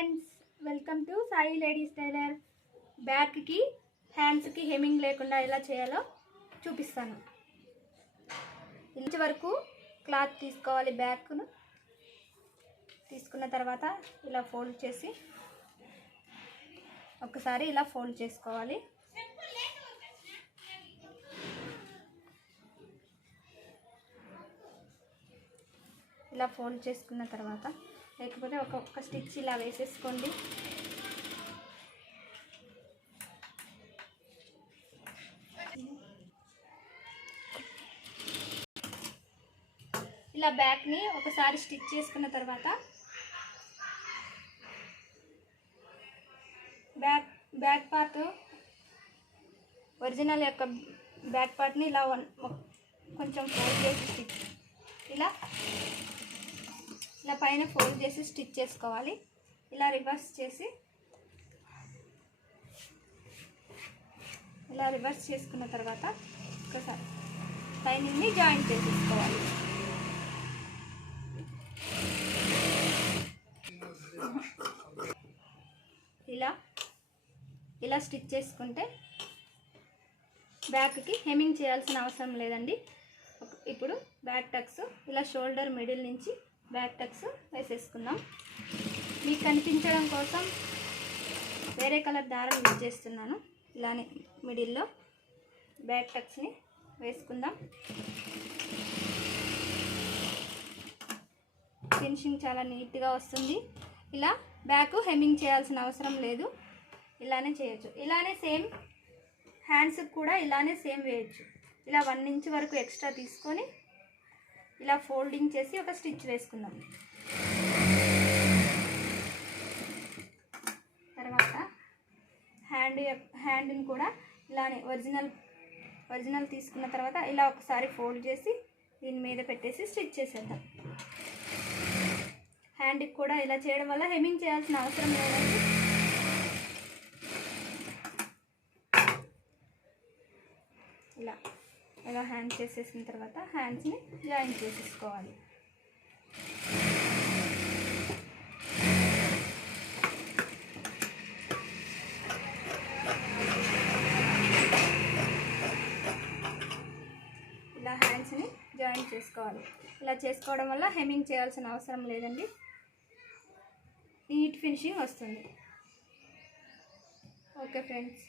Friends, welcome to Sai ladies tailor. బ్యాక్కి హ్యాండ్స్కి hemming లేకుండా ఎలా చేయాలో చూపిస్తాను. ఇంచు వరకు క్లాత్ తీసుకోవాలి. బ్యాక్ను తీసుకున్న తర్వాత ఇలా ఫోల్డ్ చేసి ఒకసారి ఇలా ఫోల్డ్ చేసుకోవాలి. ఇలా ఫోల్డ్ చేసుకున్న తర్వాత లేకపోతే ఒక్కొక్క స్టిచ్ ఇలా వేసేసుకోండి. ఇలా బ్యాక్ని ఒకసారి స్టిచ్ చేసుకున్న తర్వాత బ్యాక్ పార్ట్ ఒరిజినల్ యొక్క బ్యాక్ పార్ట్ని ఇలా కొంచెం ఫోల్డ్ చేసి స్టిచ్ ఇలా పైన ఫోల్డ్ చేసి స్టిచ్ చేసుకోవాలి. ఇలా రివర్స్ చేసి ఇలా రివర్స్ చేసుకున్న తర్వాత ఒకసారి లైనింగ్ని జాయిన్ చేసేసుకోవాలి. ఇలా స్టిచ్ చేసుకుంటే బ్యాక్కి హెమ్మింగ్ చేయాల్సిన అవసరం లేదండి. ఇప్పుడు బ్యాక్ టక్స్ ఇలా షోల్డర్ మిడిల్ నుంచి బ్యాక్ టక్స్ వేసేసుకుందాం. మీకు కనిపించడం కోసం వేరే కలర్ దారం యూజ్ చేస్తున్నాను. ఇలానే మిడిల్లో బ్యాక్ టక్స్ని వేసుకుందాం. ఫినిషింగ్ చాలా నీట్గా వస్తుంది. ఇలా బ్యాక్ హెమ్మింగ్ చేయాల్సిన అవసరం లేదు, ఇలానే చేయొచ్చు. ఇలానే సేమ్ హ్యాండ్స్కి కూడా ఇలానే సేమ్ వేయచ్చు. ఇలా 1 ఇంచ్ వరకు ఎక్స్ట్రా తీసుకొని ఇలా ఫోల్డింగ్ చేసి ఒక స్టిచ్ వేసుకుందాం. తర్వాత హ్యాండ్ని కూడా ఇలానే ఒరిజినల్ తీసుకున్న తర్వాత ఇలా ఒకసారి ఫోల్డ్ చేసి దీని మీద పెట్టేసి స్టిచ్ చేసేద్దాం. హ్యాండ్కి కూడా ఇలా చేయడం వల్ల హెమ్మింగ్ చేయాల్సిన అవసరం లేదండి. ఇలా హ్యాండ్స్ చేసేసిన తర్వాత హ్యాండ్స్ని జాయిన్ చేసేసుకోవాలి. ఇలా హ్యాండ్స్ని జాయిన్ చేసుకోవాలి. ఇలా చేసుకోవడం వల్ల హెమ్మింగ్ చేయాల్సిన అవసరం లేదండి. నీట్ ఫినిషింగ్ వస్తుంది. Okay friends.